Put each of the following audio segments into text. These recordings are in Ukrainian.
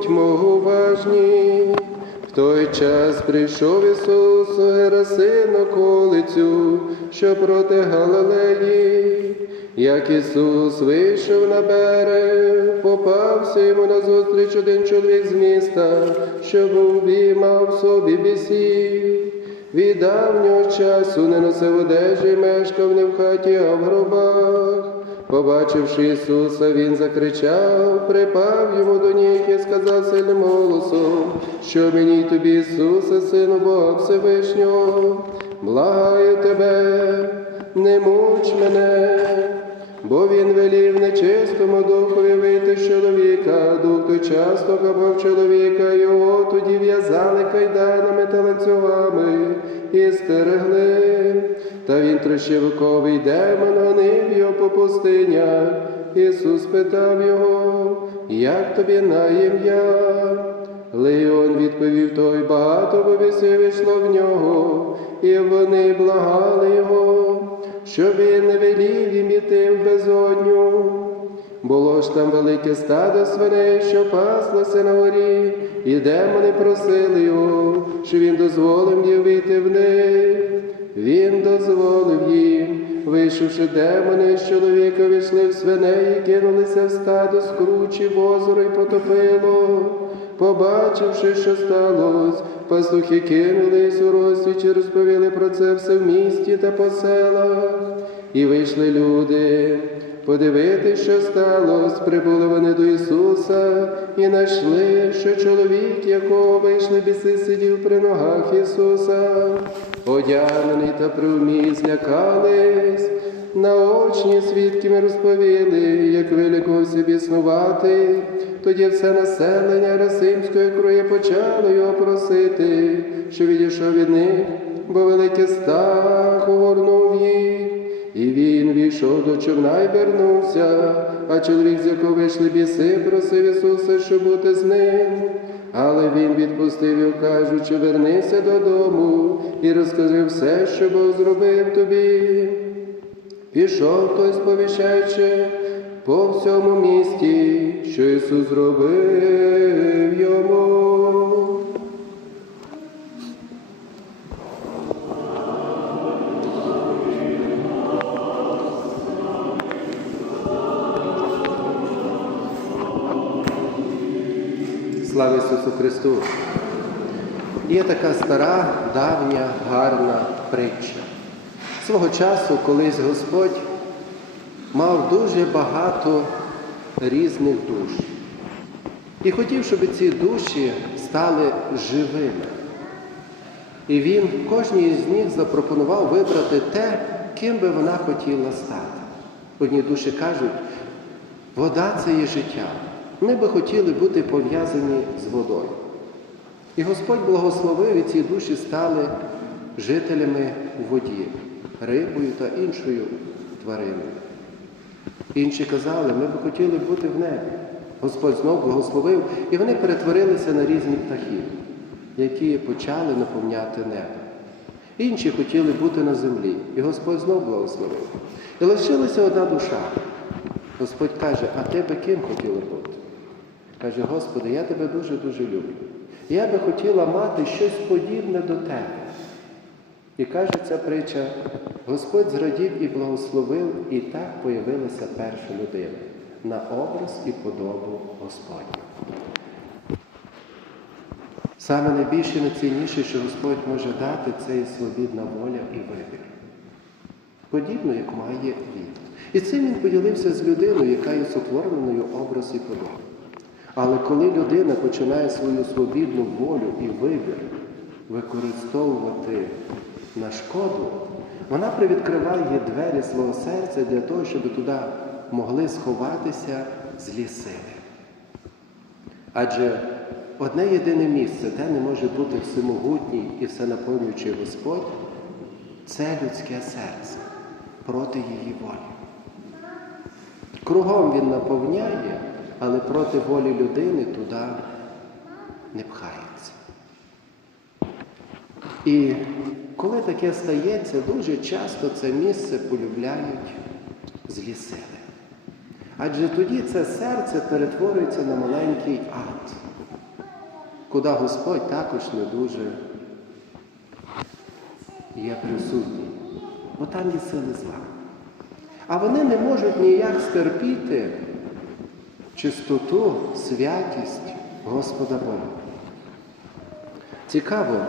Будьмо уважні. В той час прийшов Ісус у Герасин околицю, що проти Галилеї. Як Ісус вийшов на берег, попався йому назустріч один чоловік з міста, що був мав собі бісів. Від давнього часу не носив одежі, мешкав не в хаті, а в гробах. Побачивши Ісуса, Він закричав, припав йому до ніг і сказав сильним голосом, що мені тобі, Ісусе, Сину Бога Всевишнього, благаю тебе, не муч мене. Бо він велів нечистому духові вийти з чоловіка, дух той часто хапав чоловіка, його тоді в'язали кайданами та ланцюгами і стерегли. Та він трощевиковий демон гонив його по пустинях. Ісус питав його, як тобі на ім'я? Леон відповів той, багато бобісів війшло в нього, і вони благали його, щоб він не велів їм іти в безодню. Було ж там велике стадо свиней, що паслося на горі, і демони просили його, щоб він дозволив їм вийти в них. Він дозволив їм, вийшовши демони з чоловіка, війшли в свиней і кинулися в стадо з кручі в озеро і потопило. Побачивши, що сталося, пастухи кинулись у розсвіч і розповіли про це все в місті та по селах. І вийшли люди. Подивитись, що сталося, прибули вони до Ісуса і знайшли, що чоловік, якого вийшли біси, сидів при ногах Ісуса, одягнений та при злякались. Наочні свідки ми розповіли, як вилікувався біснувати. Тоді все населення Расимської крує почало його просити, що відійшов від них, бо великий стах огорнув їх. І він війшов до човна й вернувся, а чоловік, з якого вийшли біси, просив Ісуса, щоб бути з ним. Але він відпустив його, кажучи, вернися додому і розкажи все, що Бог зробив тобі. Пішов той, сповіщаючи по всьому місті, що Ісус зробив йому. Ісусу Христу! Є така стара, давня, гарна притча. Свого часу колись Господь мав дуже багато різних душ. І хотів, щоб ці душі стали живими. І він кожній з них запропонував вибрати те, ким би вона хотіла стати. Одні душі кажуть, вода це є життя. Ми би хотіли бути пов'язані з водою. І Господь благословив, і ці душі стали жителями у воді, рибою та іншою твариною. Інші казали, ми би хотіли бути в небі. Господь знов благословив, і вони перетворилися на різні птахи, які почали наповняти небо. Інші хотіли бути на землі, і Господь знов благословив. І лишилася одна душа. Господь каже, а ти би ким хотіла бути? Каже, Господи, я тебе дуже-дуже люблю. Я би хотіла мати щось подібне до тебе. І каже ця притча, Господь зрадів і благословив, і так появилася перша людина на образ і подобу Господню. Саме найбільше найцінніше, що Господь може дати, це і свобідна воля і вибір. Подібно, як має він. І цим він поділився з людиною, яка є сотвореною образ і подоба. Але коли людина починає свою свобідну волю і вибір використовувати на шкоду, вона привідкриває двері свого серця для того, щоб туди могли сховатися злі сили. Адже одне єдине місце, де не може бути всемогутній і всенаповнюючий Господь, це людське серце проти її волі. Кругом він наповняє, але проти волі людини туди не пхається. І коли таке стається, дуже часто це місце полюбляють злі сили. Адже тоді це серце перетворюється на маленький ад, куди Господь також не дуже є присутній, бо там є сили зла. А вони не можуть ніяк стерпіти чистоту, святість Господа Бога. Цікаво,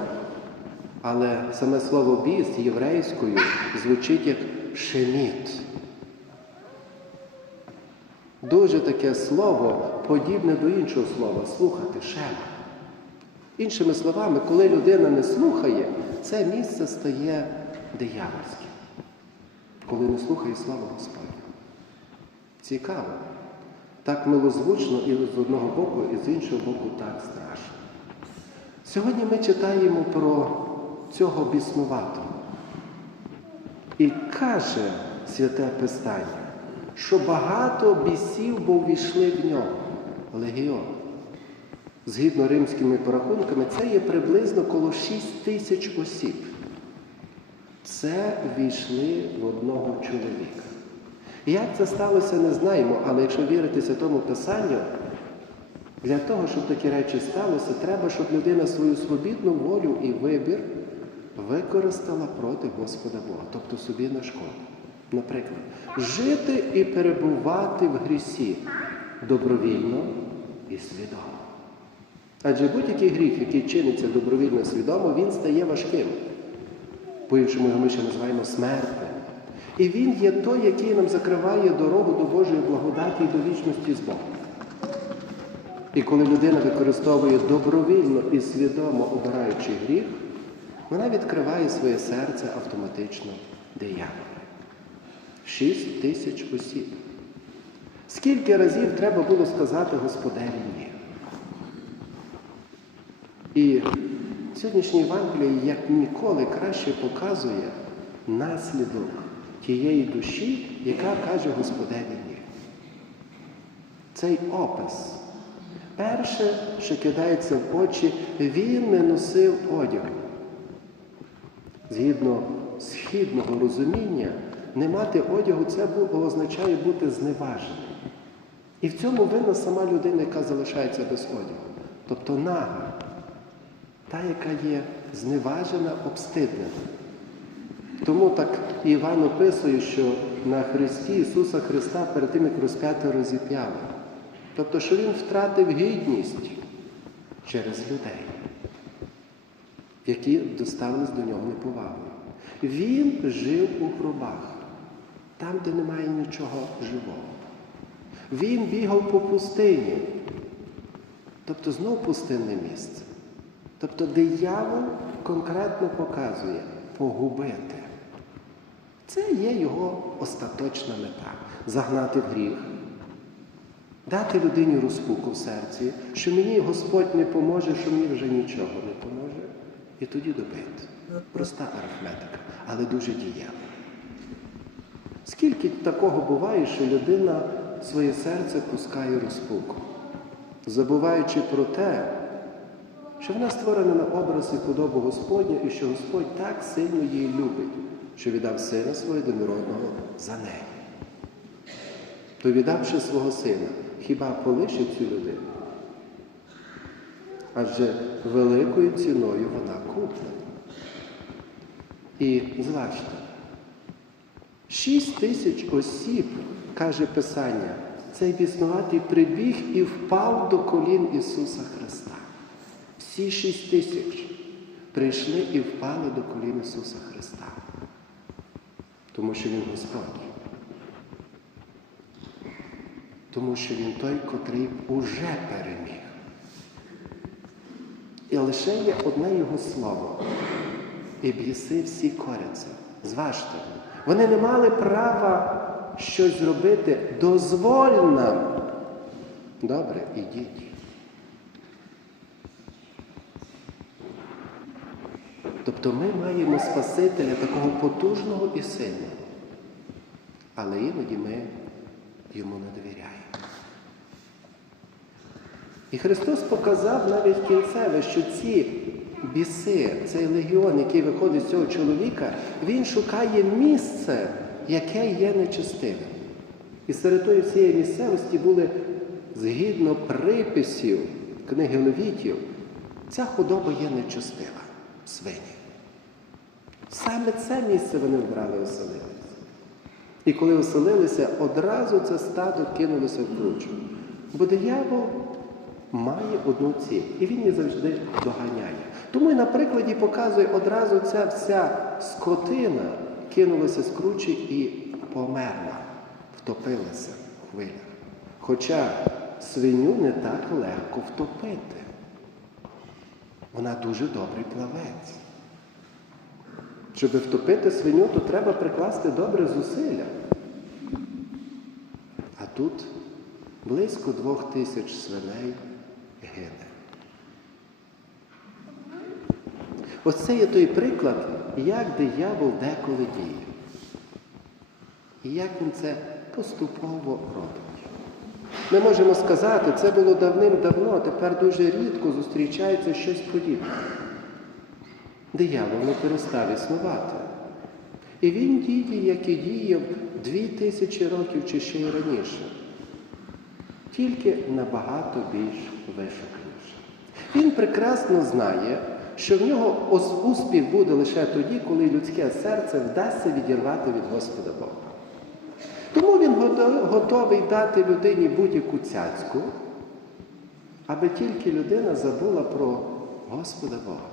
але саме слово біс єврейською звучить як шеміт. Дуже таке слово подібне до іншого слова слухати, шема. Іншими словами, коли людина не слухає, це місце стає диявольським. Коли не слухає слава Господня. Цікаво. Так милозвучно і з одного боку, і з іншого боку так страшно. Сьогодні ми читаємо про цього біснуватого. І каже святе Писання, що багато бісів бо ввійшли в нього. Легіон. Згідно римськими порахунками, це є приблизно коло 6 тисяч осіб. Це війшли в одного чоловіка. Як це сталося, не знаємо, але якщо вірити Святому Писанню, для того, щоб такі речі сталося, треба, щоб людина свою свобідну волю і вибір використала проти Господа Бога, тобто собі на шкоду. Наприклад, жити і перебувати в грісі добровільно і свідомо. Адже будь-який гріх, який чиниться добровільно і свідомо, він стає важким. По-іншому його ми ще називаємо смертним. І він є той, який нам закриває дорогу до Божої благодаті і до вічності з Богом. І коли людина використовує добровільно і свідомо обираючи гріх, вона відкриває своє серце автоматично дияволу. Шість тисяч осіб. Скільки разів треба було сказати Господеві ні? І сьогоднішній Євангелії, як ніколи, краще показує наслідок тієї душі, яка каже Господеві ні. Цей опис. Перше, що кидається в очі, він не носив одягу. Згідно східного розуміння, не мати одягу це означає бути зневаженим. І в цьому винна сама людина, яка залишається без одягу. Тобто нага, та, яка є зневажена, обстиднена. Тому так Іван описує, що на Христі Ісуса Христа перед тим, як розп'яти, розіп'яли. Тобто, що Він втратив гідність через людей, які доставились до нього неповагою. Він жив у гробах, там, де немає нічого живого. Він бігав по пустині, тобто знов пустинне місце. Тобто диявол конкретно показує погубити. Це є його остаточна мета загнати в гріх, дати людині розпуку в серці, що мені Господь не поможе, що мені вже нічого не поможе. І тоді добити. Проста арифметика, але дуже дієва. Скільки такого буває, що людина своє серце пускає розпуку, забуваючи про те, що вона створена на образ і подобу Господня, і що Господь так сильно її любить, що віддав сина свого єдинородного за неї. То віддавши свого сина, хіба полишить цю людину? Адже великою ціною вона куплена. І зважте, шість тисяч осіб, каже Писання, цей біснуватий прибіг і впав до колін Ісуса Христа. Всі шість тисяч прийшли і впали до колін Ісуса Христа. Тому що Він Господь. Тому що Він той, котрий уже переміг. І лише є одне Його слово. І біси всі коряться. Зважте. Вони не мали права щось зробити. Дозволь нам. Добре, ідіть. Тобто ми маємо Спасителя такого потужного і сильного. Але іноді ми йому не довіряємо. І Христос показав навіть кінцеве, що ці біси, цей легіон, який виходить з цього чоловіка, він шукає місце, яке є нечистивим. І серед тої всієї місцевості були, згідно приписів книги Левітів, ця худоба є нечестива, свині. Саме це місце вони вбрали оселилися. І коли оселилися, одразу це стадо кинулося в кручу. Бо диявол має одну ціль, і він її завжди доганяє. Тому і на прикладі показує одразу ця вся скотина кинулася з кручі і померла, втопилася в хвилях. Хоча свиню не так легко втопити. Вона дуже добрий плавець. Щоб втопити свиню, то треба прикласти добре зусилля. А тут близько двох тисяч свиней гине. Ось це є той приклад, як диявол деколи діє. І як він це поступово робить. Ми можемо сказати, це було давним-давно, тепер дуже рідко зустрічається щось подібне. Диявол не перестав існувати. І він діє, як і діяв дві тисячі років чи ще й раніше. Тільки набагато більш вишуканіше. Він прекрасно знає, що в нього успіх буде лише тоді, коли людське серце вдасться відірвати від Господа Бога. Тому він готовий дати людині будь-яку цяцьку, аби тільки людина забула про Господа Бога.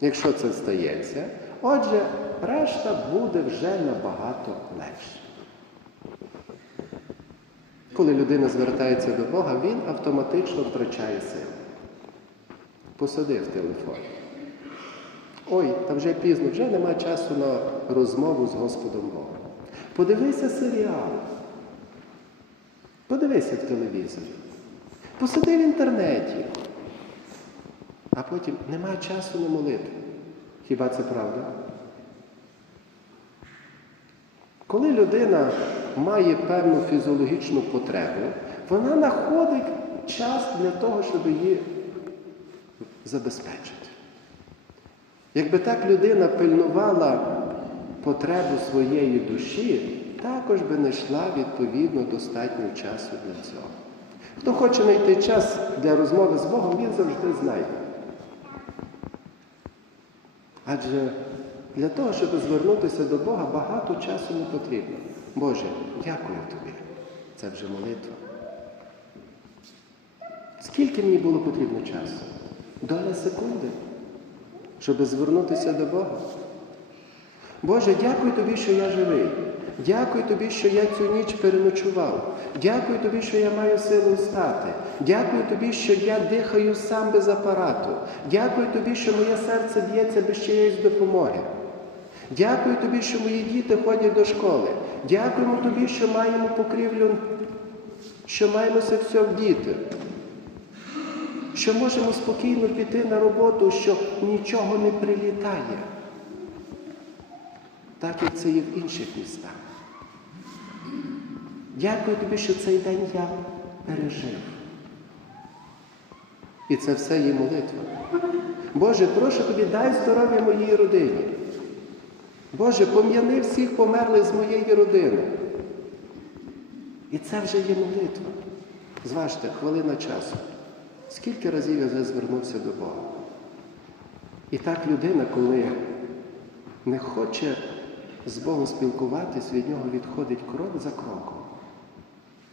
Якщо це стається, отже, решта буде вже набагато легше. Коли людина звертається до Бога, він автоматично втрачає сили. Посадив телефон. Ой, та вже пізно, вже нема часу на розмову з Господом Богом. Подивися серіал. Подивися в телевізорі. Посиди в інтернеті. А потім немає часу на молитву. Хіба це правда? Коли людина має певну фізіологічну потребу, вона знаходить час для того, щоб її забезпечити. Якби так людина пильнувала потребу своєї душі, також би не відповідно достатньо часу для цього. Хто хоче знайти час для розмови з Богом, він завжди знайде. Адже для того, щоб звернутися до Бога, багато часу не потрібно. Боже, дякую тобі. Це вже молитва. Скільки мені було потрібно часу? Доля секунди, щоб звернутися до Бога. Боже, дякую тобі, що я живий. Дякую тобі, що я цю ніч переночував. Дякую тобі, що я маю силу встати. Дякую тобі, що я дихаю сам без апарату. Дякую тобі, що моє серце б'ється без чиєїсь допомоги. Дякую тобі, що мої діти ходять до школи. Дякуємо тобі, що маємо покрівлю, що маємо це все вдіти. Що можемо спокійно піти на роботу, що нічого не прилітає. Так як це є в інших містах. Дякую тобі, що цей день я пережив. І це все є молитва. Боже, прошу тобі, дай здоров'я моїй родині. Боже, пом'яни всіх померлих з моєї родини. І це вже є молитва. Зважте, хвилина часу. Скільки разів я вже звернувся до Бога? І так людина, коли не хоче з Богом спілкуватись, від нього відходить крок за кроком.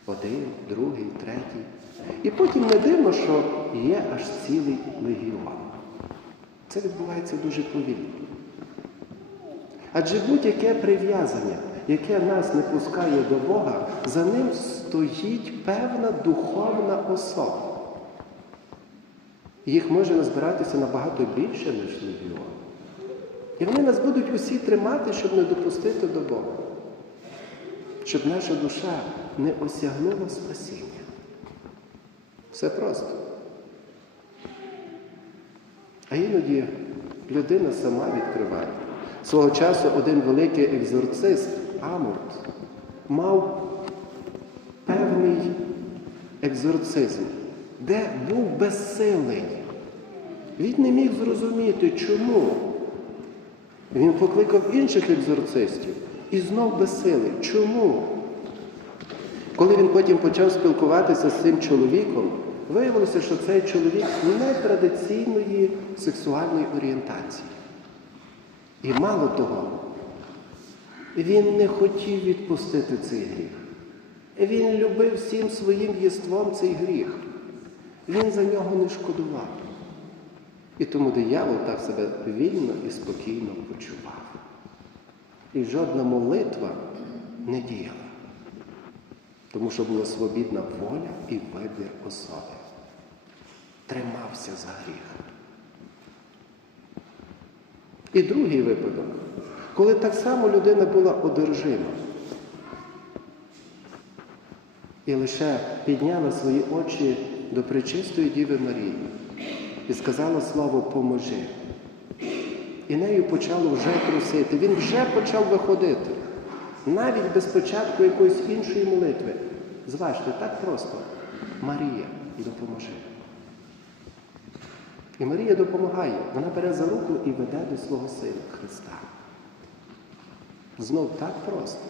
Один, другий, третій. І потім не дивно, що є аж цілий легіон. Це відбувається дуже повільно. Адже будь-яке прив'язання, яке нас не пускає до Бога, за ним стоїть певна духовна особа. Їх може назбиратися набагато більше, ніж легіон. І вони нас будуть усі тримати, щоб не допустити до Бога, щоб наша душа не осягнула спасіння. Все просто. А іноді людина сама відкриває. Свого часу один великий екзорцист Амурт мав певний екзорцизм, де був безсилий. Він не міг зрозуміти, чому. Він покликав інших екзорцистів і знов безсилий. Чому? Коли він потім почав спілкуватися з цим чоловіком, виявилося, що цей чоловік не традиційної сексуальної орієнтації. І мало того, він не хотів відпустити цей гріх. Він любив всім своїм єством цей гріх. Він за нього не шкодував. І тому диявол так себе вільно і спокійно почував. І жодна молитва не діяла, тому що була свобідна воля і вибір особи. Тримався за гріх. І другий випадок, коли так само людина була одержима і лише підняла свої очі до пречистої Діви Марії і сказала слово поможи. І нею почало вже трусити. Він вже почав виходити. Навіть без початку якоїсь іншої молитви. Зважте, так просто. Марія, допоможи. І Марія допомагає. Вона бере за руку і веде до свого сина Христа. Знов так просто.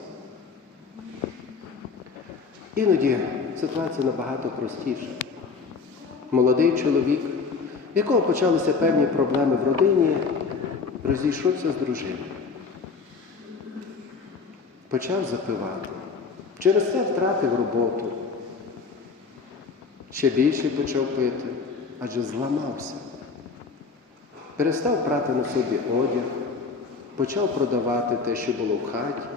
Іноді ситуація набагато простіша. Молодий чоловік, в якого почалися певні проблеми в родині, розійшовся з дружиною. Почав запивати. Через це втратив роботу. Ще більше почав пити, адже зламався. Перестав брати на собі одяг, почав продавати те, що було в хаті.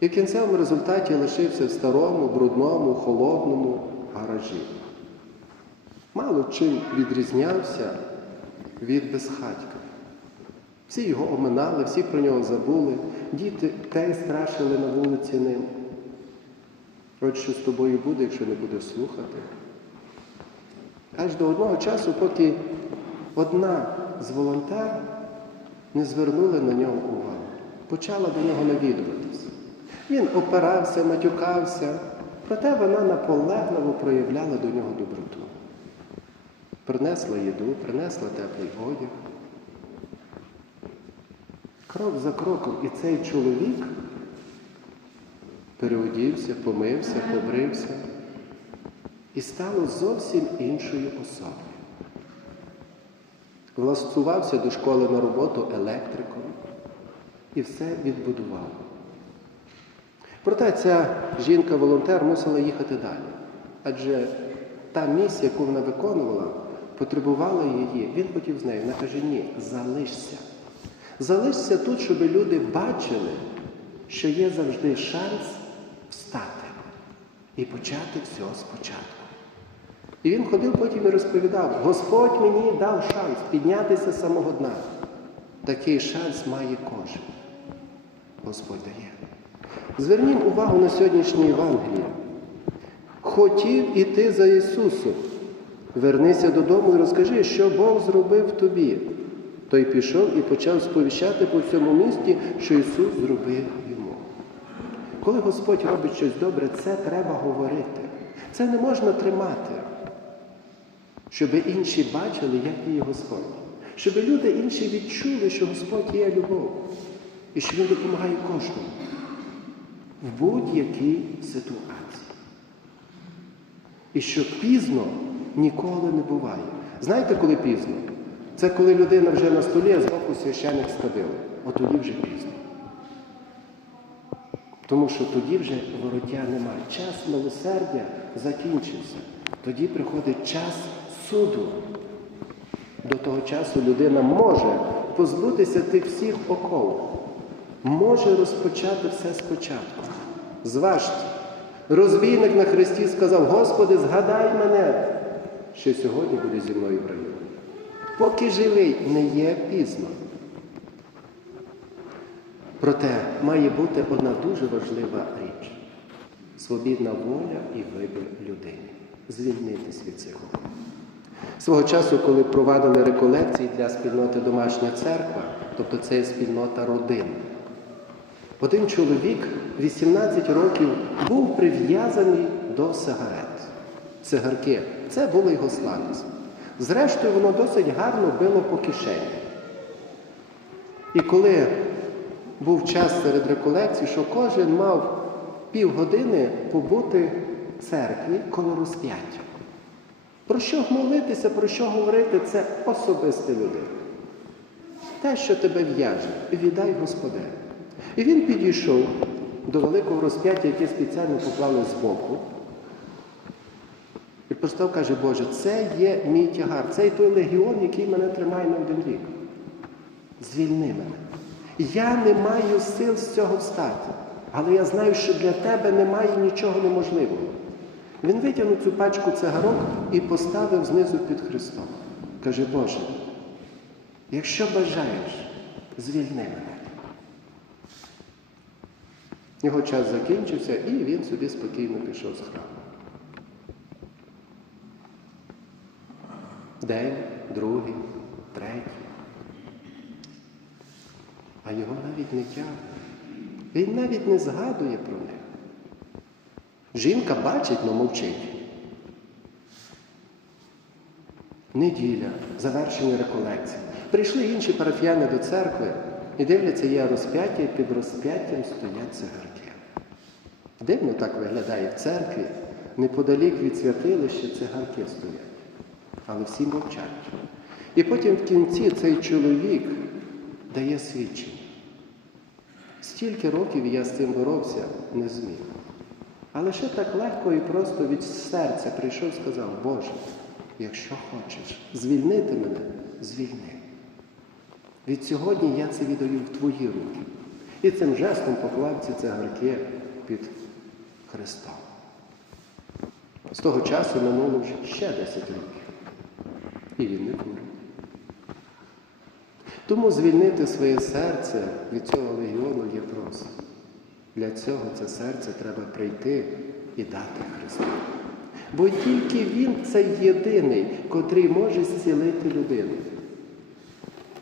І в кінцевому результаті лишився в старому, брудному, холодному гаражі. Мало чим відрізнявся від безхатька. Всі його оминали, всі про нього забули, діти те й страшили на вулиці ним. От що з тобою буде, якщо не будеш слухати. Аж до одного часу, поки одна з волонтер не звернула на нього увагу, почала до нього навідуватися. Він опирався, матюкався, проте вона наполегливо проявляла до нього доброту. Принесла їду, принесла теплий одяг. Крок за кроком і цей чоловік переодівся, помився, побрився і стало зовсім іншою особою. Влаштувався до школи на роботу електриком і все відбудував. Проте ця жінка-волонтер мусила їхати далі. Адже та місія, яку вона виконувала, потребувала її. Він хотів з нею. Вона каже, ні, залишся. Залишся тут, щоб люди бачили, що є завжди шанс встати і почати все спочатку. І він ходив потім і розповідав, Господь мені дав шанс піднятися з самого дна. Такий шанс має кожен. Господь дає. Звернімо увагу на сьогоднішнє Євангеліє. Хотів іти за Ісусом. Вернися додому і розкажи, що Бог зробив тобі. Той пішов і почав сповіщати по всьому місті, що Ісус зробив йому. Коли Господь робить щось добре, це треба говорити. Це не можна тримати, щоб інші бачили, як є Господь. Щоб люди інші відчули, що Господь є любов і що Він допомагає кожному в будь-якій ситуації. І що пізно ніколи не буває. Знаєте, коли пізно? Це коли людина вже на столі, а збоку священик скадили. От тоді вже пізно. Тому що тоді вже вороття немає. Час милосердя закінчився. Тоді приходить час суду. До того часу людина може позбутися тих всіх оков, може розпочати все спочатку. Зважте, розбійник на Христі сказав, Господи, згадай мене, що сьогодні буде зі мною в раю. Поки живий, не є пізно. Проте має бути одна дуже важлива річ свобідна воля і вибір людини. Звільнитись від оков. Свого часу, коли провадили реколекції для спільноти Домашня церква, тобто це є спільнота родин, один чоловік 18 років був прив'язаний до сигарет. Цигарки це було його слабість. Зрештою, воно досить гарно било по кишені. І коли був час серед реколекцій, що кожен мав півгодини побути в церкві коло розп'яття. Про що молитися, про що говорити, це особисте людина. Те, що тебе в'яже, віддай Господеві. І він підійшов до великого розп'яття, яке спеціально поклали збоку. І постав каже, Боже, це є мій тягар, це є той легіон, який мене тримає на один рік. Звільни мене. Я не маю сил з цього встати, але я знаю, що для тебе немає нічого неможливого. Він витягнув цю пачку цигарок і поставив знизу під Христом. Каже, Боже, якщо бажаєш, звільни мене. Його час закінчився, і він собі спокійно пішов з храму. День, другий, третій. А його навіть не тягне. Він навіть не згадує про них. Жінка бачить, але мовчить. Неділя, завершення реколекції. Прийшли інші парафіяни до церкви і дивляться, є розп'яття, і під розп'яттям стоять цигарки. Дивно так виглядає в церкві, неподалік від святилища цигарки стоять. Але всі мовчать. І потім в кінці цей чоловік дає свідчення. Стільки років я з цим боровся, не зміг. Але ще так легко і просто від серця прийшов і сказав, Боже, якщо хочеш звільнити мене, звільни. Від сьогодні я це віддаю в твої руки. І цим жестом поклав ці цигарки під Христом. З того часу минуло вже ще 10 років. І він не курить. Тому звільнити своє серце від цього легіону є просто. Для цього це серце треба прийти і дати Христу. Бо тільки Він це єдиний, котрий може зцілити людину,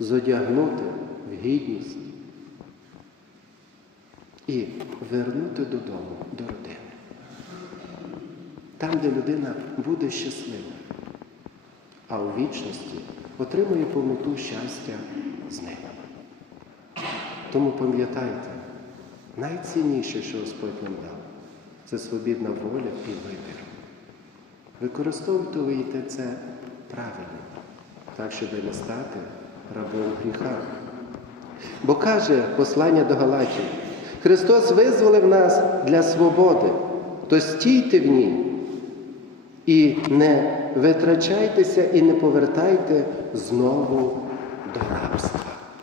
зодягнути в гідність і вернути додому, до родини. Там, де людина буде щаслива, а у вічності отримує повноту щастя з ним. Тому пам'ятайте, найцінніше, що Господь нам дав, це свобідна воля і вибір. Використовуйте це правильно, так, щоб не стати рабом гріха. Бо каже послання до Галатів, Христос визволив нас для свободи, то стійте в ній і не витрачайтеся і не повертайте знову до рабства.